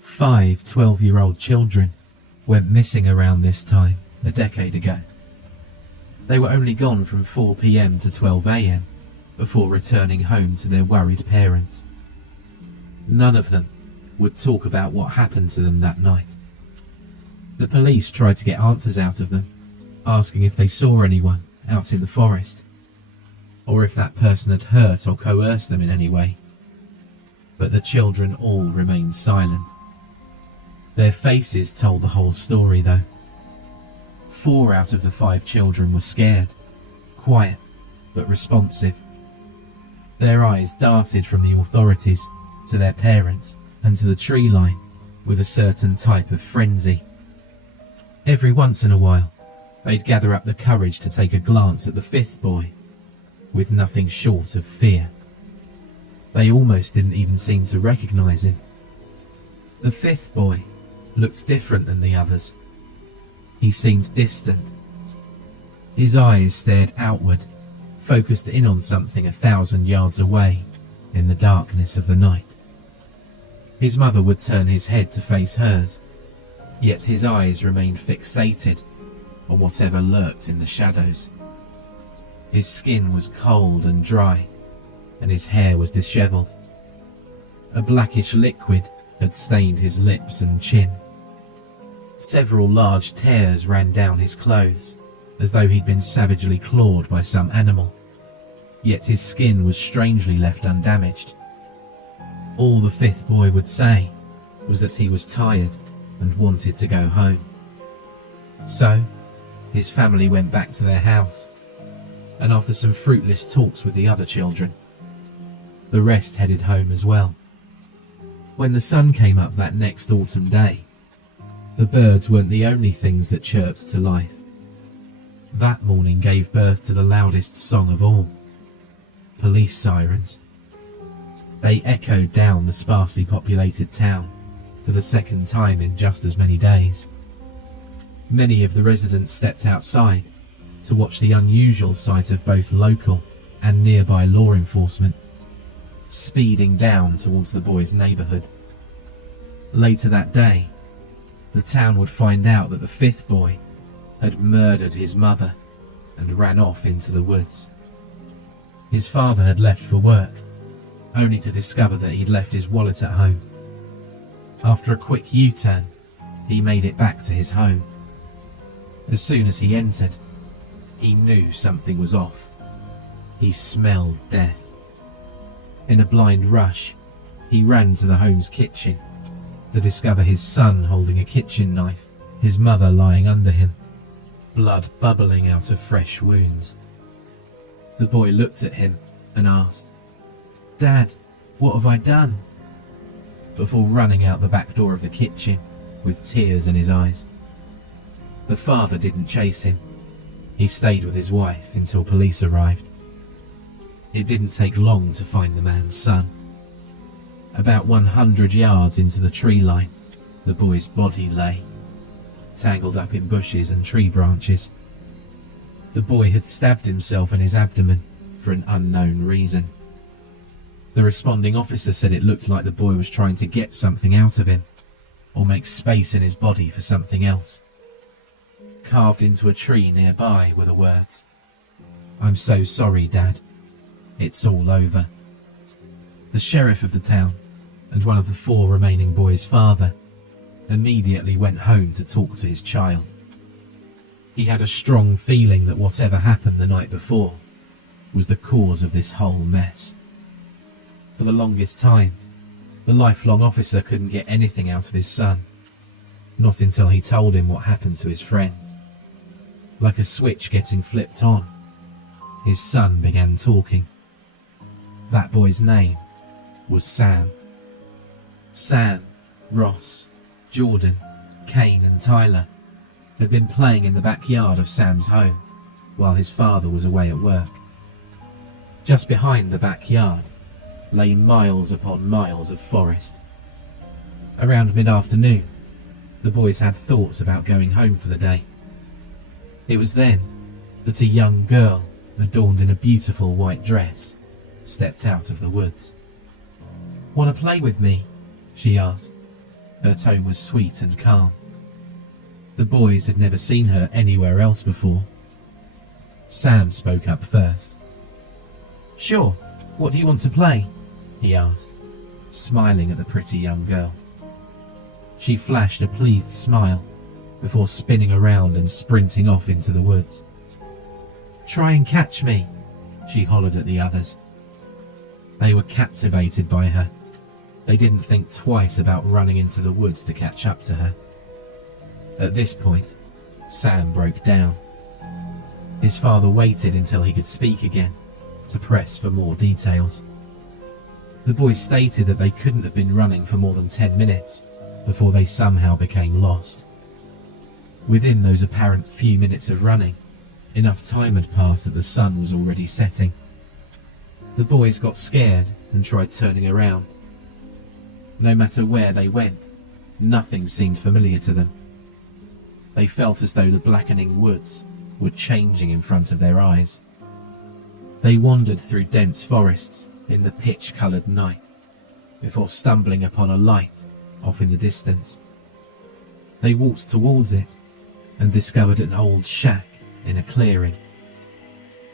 5 12-year-old children went missing around this time a decade ago. They were only gone from 4 p.m. to 12 a.m. before returning home to their worried parents. None of them would talk about what happened to them that night. The police tried to get answers out of them, asking if they saw anyone out in the forest, or if that person had hurt or coerced them in any way. But the children all remained silent. Their faces told the whole story though. 4 out of the 5 children were scared, quiet, but responsive. Their eyes darted from the authorities to their parents and to the tree line with a certain type of frenzy. Every once in a while, they'd gather up the courage to take a glance at the 5th boy, with nothing short of fear. They almost didn't even seem to recognize him. The 5th boy looked different than the others. He seemed distant. His eyes stared outward, focused in on something 1,000 yards away in the darkness of the night. His mother would turn his head to face hers, yet his eyes remained fixated on whatever lurked in the shadows. His skin was cold and dry, and his hair was disheveled. A blackish liquid had stained his lips and chin. Several large tears ran down his clothes, as though he'd been savagely clawed by some animal, yet his skin was strangely left undamaged. All the 5th boy would say was that he was tired and wanted to go home. So, his family went back to their house, and after some fruitless talks with the other children, the rest headed home as well. When the sun came up that next autumn day, the birds weren't the only things that chirped to life. That morning gave birth to the loudest song of all: police sirens. They echoed down the sparsely populated town for the second time in just as many days. Many of the residents stepped outside to watch the unusual sight of both local and nearby law enforcement speeding down towards the boys' neighborhood. Later that day, the town would find out that the 5th boy had murdered his mother and ran off into the woods. His father had left for work, only to discover that he'd left his wallet at home. After a quick U-turn, he made it back to his home. As soon as he entered, he knew something was off. He smelled death. In a blind rush, he ran to the home's kitchen to discover his son holding a kitchen knife, his mother lying under him, blood bubbling out of fresh wounds. The boy looked at him and asked, "Dad, what have I done?" before running out the back door of the kitchen with tears in his eyes. The father didn't chase him. He stayed with his wife until police arrived. It didn't take long to find the man's son. About 100 yards into the tree line, the boy's body lay, tangled up in bushes and tree branches. The boy had stabbed himself in his abdomen for an unknown reason. The responding officer said it looked like the boy was trying to get something out of him, or make space in his body for something else. Carved into a tree nearby were the words, "I'm so sorry, Dad. It's all over." The sheriff of the town and one of the 4 remaining boys' father immediately went home to talk to his child. He had a strong feeling that whatever happened the night before was the cause of this whole mess. For the longest time, the lifelong officer couldn't get anything out of his son, not until he told him what happened to his friend. Like a switch getting flipped on, his son began talking. That boy's name was Sam. Sam, Ross, Jordan, Kane and Tyler had been playing in the backyard of Sam's home while his father was away at work. Just behind the backyard lay miles upon miles of forest. Around mid-afternoon, the boys had thoughts about going home for the day. It was then that a young girl, adorned in a beautiful white dress, stepped out of the woods. "Want to play with me?" she asked. Her tone was sweet and calm. The boys had never seen her anywhere else before. Sam spoke up first. "Sure, what do you want to play?" he asked, smiling at the pretty young girl. She flashed a pleased smile before spinning around and sprinting off into the woods. "Try and catch me," she hollered at the others. They were captivated by her. They didn't think twice about running into the woods to catch up to her. At this point, Sam broke down. His father waited until he could speak again to press for more details. The boys stated that they couldn't have been running for more than 10 minutes before they somehow became lost. Within those apparent few minutes of running, enough time had passed that the sun was already setting. The boys got scared and tried turning around. No matter where they went, nothing seemed familiar to them. They felt as though the blackening woods were changing in front of their eyes. They wandered through dense forests in the pitch-coloured night before stumbling upon a light off in the distance. They walked towards it and discovered an old shack in a clearing.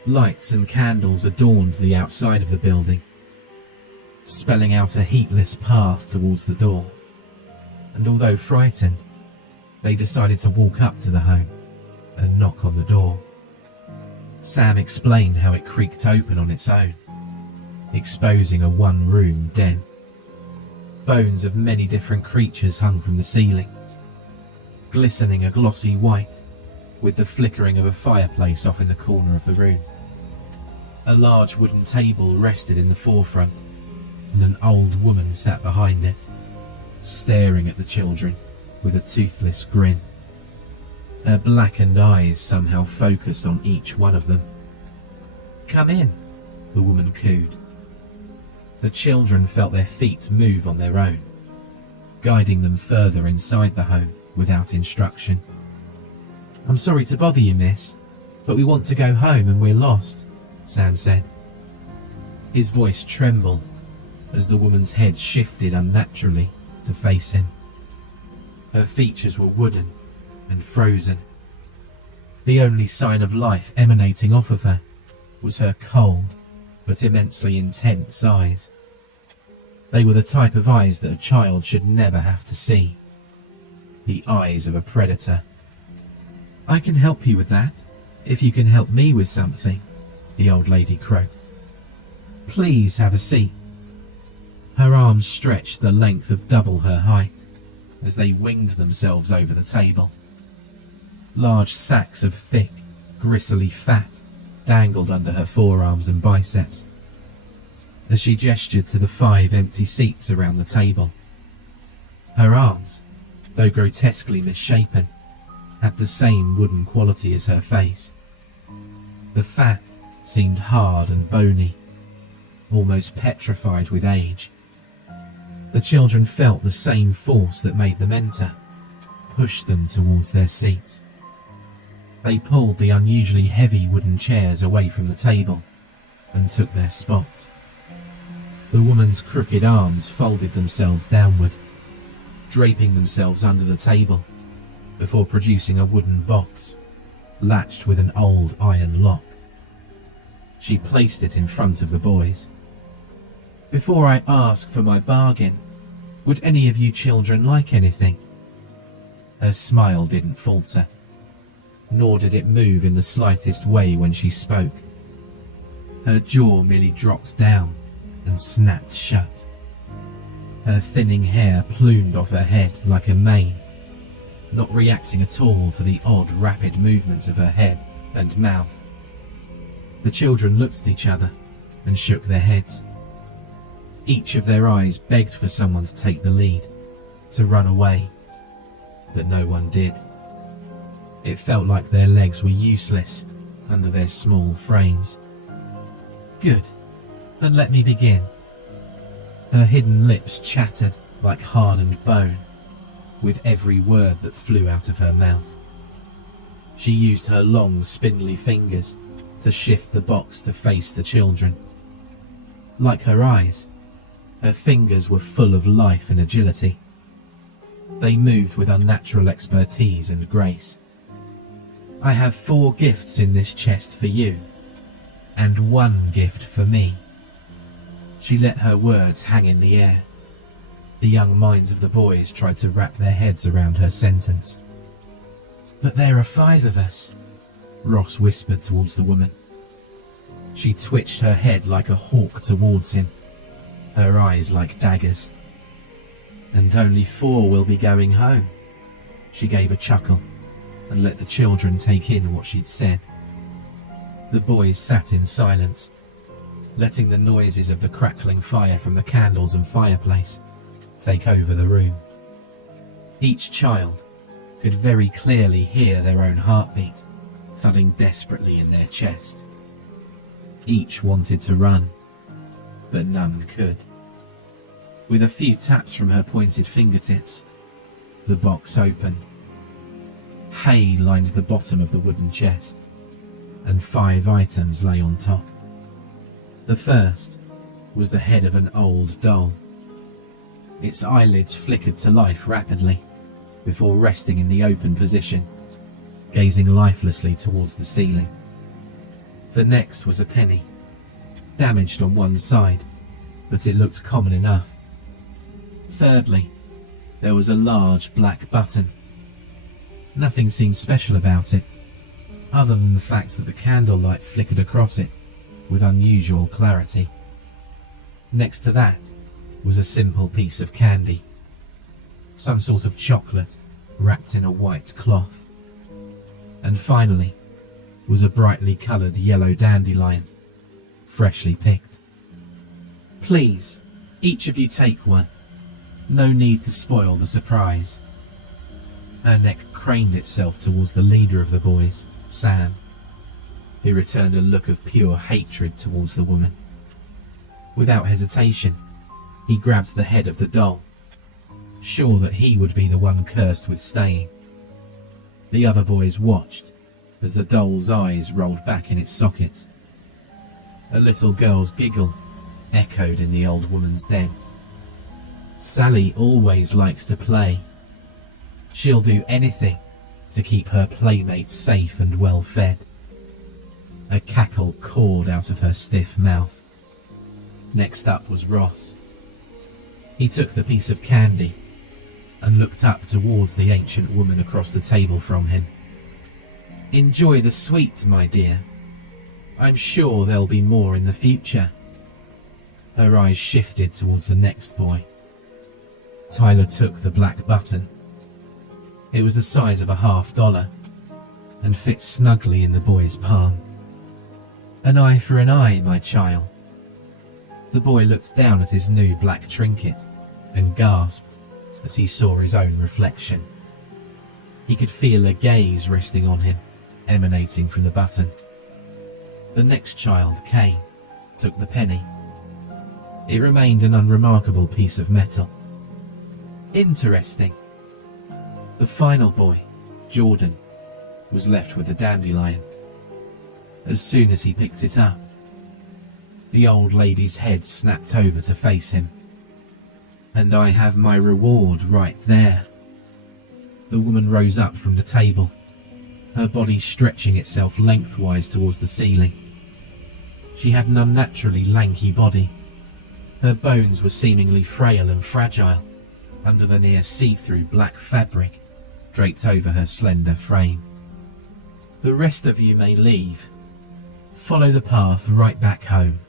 Lights and candles adorned the outside of the building, spelling out a heatless path towards the door. And although frightened, they decided to walk up to the home and knock on the door. Sam explained how it creaked open on its own, exposing a one-room den. Bones of many different creatures hung from the ceiling, glistening a glossy white with the flickering of a fireplace off in the corner of the room. A large wooden table rested in the forefront, and an old woman sat behind it, staring at the children with a toothless grin. Her blackened eyes somehow focused on each one of them. "Come in," the woman cooed. The children felt their feet move on their own, guiding them further inside the home without instruction. "I'm sorry to bother you, miss, but we want to go home and we're lost," Sam said. His voice trembled as the woman's head shifted unnaturally to face him. Her features were wooden and frozen. The only sign of life emanating off of her was her cold but immensely intense eyes. They were the type of eyes that a child should never have to see. The eyes of a predator. "I can help you with that, if you can help me with something," the old lady croaked. "Please have a seat." Her arms stretched the length of double her height as they winged themselves over the table. Large sacks of thick, gristly fat dangled under her forearms and biceps as she gestured to the 5 empty seats around the table. Her arms, though grotesquely misshapen, had the same wooden quality as her face. The fat seemed hard and bony, almost petrified with age. The children felt the same force that made them enter, push them towards their seats. They pulled the unusually heavy wooden chairs away from the table and took their spots. The woman's crooked arms folded themselves downward, draping themselves under the table before producing a wooden box latched with an old iron lock. She placed it in front of the boys. "Before I ask for my bargain, would any of you children like anything?" Her smile didn't falter, nor did it move in the slightest way when she spoke. Her jaw merely dropped down and snapped shut. Her thinning hair plumed off her head like a mane, not reacting at all to the odd rapid movements of her head and mouth. The children looked at each other and shook their heads. Each of their eyes begged for someone to take the lead, to run away, but no one did. It felt like their legs were useless under their small frames. "Good, then let me begin." Her hidden lips chattered like hardened bone with every word that flew out of her mouth. She used her long, spindly fingers to shift the box to face the children. Like her eyes, her fingers were full of life and agility. They moved with unnatural expertise and grace. "I have 4 gifts in this chest for you, and 1 gift for me." She let her words hang in the air. The young minds of the boys tried to wrap their heads around her sentence. "But there are 5 of us," Ross whispered towards the woman. She twitched her head like a hawk towards him, her eyes like daggers. "And only 4 will be going home." She gave a chuckle and let the children take in what she'd said. The boys sat in silence, letting the noises of the crackling fire from the candles and fireplace take over the room. Each child could very clearly hear their own heartbeat thudding desperately in their chest. Each wanted to run, but none could. With a few taps from her pointed fingertips, the box opened. Hay lined the bottom of the wooden chest, and 5 items lay on top. The first was the head of an old doll. Its eyelids flickered to life rapidly, before resting in the open position, gazing lifelessly towards the ceiling. The next was a penny, damaged on one side, but it looked common enough. Thirdly, there was a large black button. Nothing seemed special about it, other than the fact that the candlelight flickered across it with unusual clarity. Next to that was a simple piece of candy, some sort of chocolate wrapped in a white cloth. And finally was a brightly coloured yellow dandelion, freshly picked. "Please, each of you take one. No need to spoil the surprise." Her neck craned itself towards the leader of the boys, Sam, who returned a look of pure hatred towards the woman. Without hesitation, he grabbed the head of the doll, sure that he would be the one cursed with staying. The other boys watched as the doll's eyes rolled back in its sockets. A little girl's giggle echoed in the old woman's den. "Sally always likes to play. She'll do anything to keep her playmates safe and well fed." A cackle cawed out of her stiff mouth. Next up was Ross. He took the piece of candy and looked up towards the ancient woman across the table from him. "Enjoy the sweet, my dear. I'm sure there'll be more in the future." Her eyes shifted towards the next boy. Tyler took the black button. It was the size of a $50 and fit snugly in the boy's palm. "An eye for an eye, my child." The boy looked down at his new black trinket and gasped as he saw his own reflection. He could feel a gaze resting on him, emanating from the button. The next child, Kane, took the penny. It remained an unremarkable piece of metal. "Interesting." The final boy, Jordan, was left with the dandelion. As soon as he picked it up, the old lady's head snapped over to face him. "And I have my reward right there." The woman rose up from the table, her body stretching itself lengthwise towards the ceiling. She had an unnaturally lanky body. Her bones were seemingly frail and fragile under the near see-through black fabric draped over her slender frame. "The rest of you may leave. Follow the path right back home."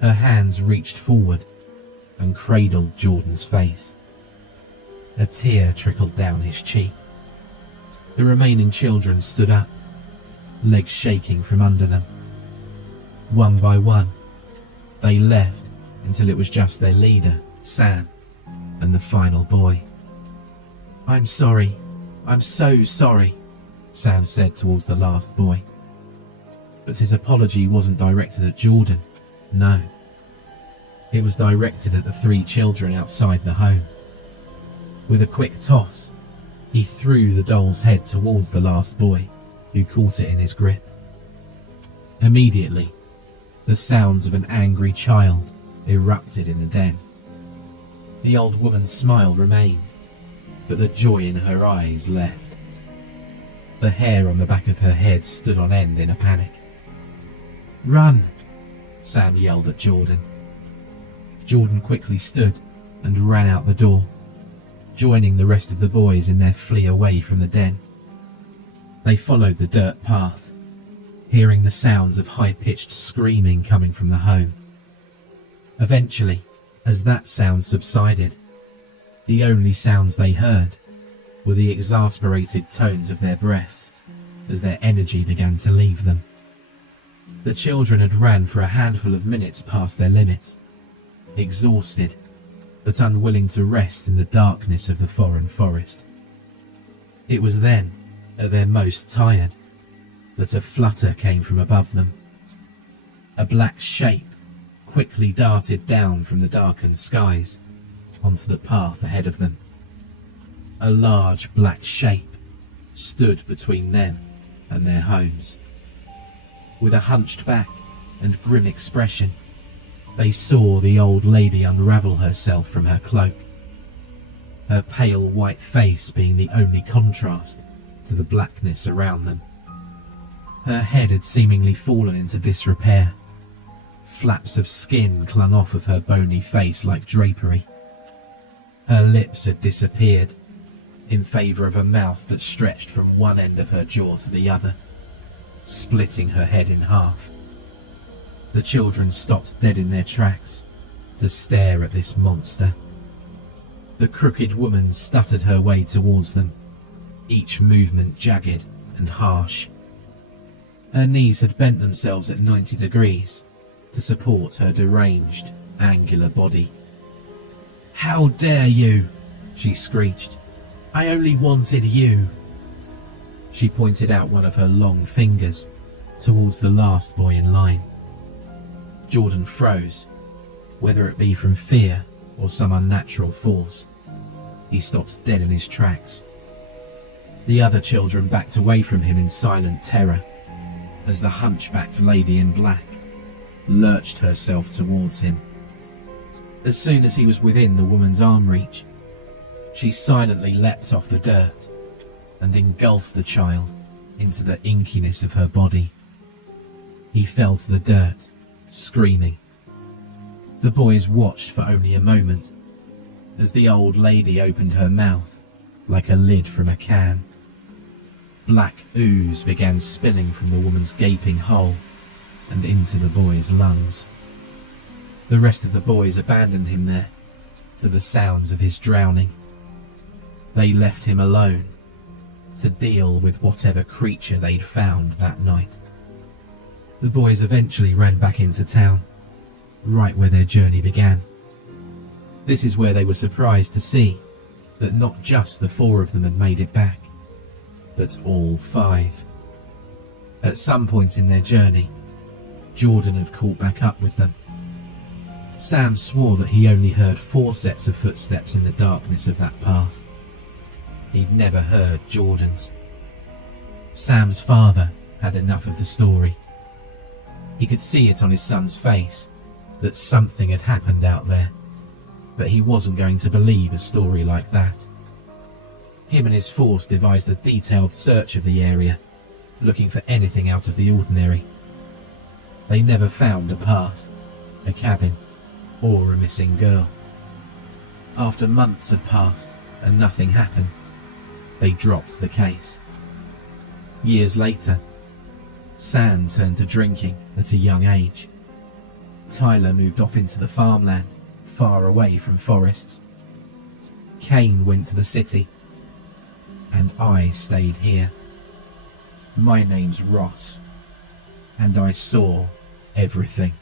Her hands reached forward and cradled Jordan's face. A tear trickled down his cheek. The remaining children stood up, legs shaking from under them. One by one, they left until it was just their leader, Sam, and the final boy. "I'm sorry. I'm so sorry," Sam said towards the last boy. But his apology wasn't directed at Jordan, no. It was directed at the 3 children outside the home. With a quick toss, he threw the doll's head towards the last boy, who caught it in his grip. Immediately, the sounds of an angry child erupted in the den. The old woman's smile remained, but the joy in her eyes left. The hair on the back of her head stood on end in a panic. "Run!" Sam yelled at Jordan. Jordan quickly stood and ran out the door, joining the rest of the boys in their flee away from the den. They followed the dirt path, hearing the sounds of high-pitched screaming coming from the home. Eventually, as that sound subsided, the only sounds they heard were the exasperated tones of their breaths as their energy began to leave them. The children had ran for a handful of minutes past their limits, exhausted but unwilling to rest in the darkness of the foreign forest. It was then, at their most tired, that a flutter came from above them. A black shape quickly darted down from the darkened skies onto the path ahead of them. A large black shape stood between them and their homes. With a hunched back and grim expression, they saw the old lady unravel herself from her cloak, her pale white face being the only contrast to the blackness around them. Her head had seemingly fallen into disrepair. Flaps of skin clung off of her bony face like drapery. Her lips had disappeared, in favour of a mouth that stretched from one end of her jaw to the other, splitting her head in half. The children stopped dead in their tracks to stare at this monster. The crooked woman stuttered her way towards them, each movement jagged and harsh. Her knees had bent themselves at 90 degrees to support her deranged, angular body. "How dare you!" she screeched. "I only wanted you." She pointed out one of her long fingers towards the last boy in line. Jordan froze, whether it be from fear or some unnatural force. He stopped dead in his tracks. The other children backed away from him in silent terror as the hunchbacked lady in black lurched herself towards him. As soon as he was within the woman's arm reach, she silently leapt off the dirt and engulfed the child into the inkiness of her body. He fell to the dirt, screaming. The boys watched for only a moment as the old lady opened her mouth like a lid from a can. Black ooze began spilling from the woman's gaping hole and into the boy's lungs. The rest of the boys abandoned him there to the sounds of his drowning. They left him alone to deal with whatever creature they'd found that night. The boys eventually ran back into town, right where their journey began. This is where they were surprised to see that not just the 4 of them had made it back, but all 5. At some point in their journey, Jordan had caught back up with them. Sam swore that he only heard 4 sets of footsteps in the darkness of that path. He'd never heard Jordan's. Sam's father had enough of the story. He could see it on his son's face that something had happened out there, but he wasn't going to believe a story like that. Him and his force devised a detailed search of the area, looking for anything out of the ordinary. They never found a path, a cabin, or a missing girl. After months had passed and nothing happened, they dropped the case. Years later, Sam turned to drinking at a young age. Tyler moved off into the farmland, far away from forests. Kane went to the city, and I stayed here. My name's Ross, and I saw everything.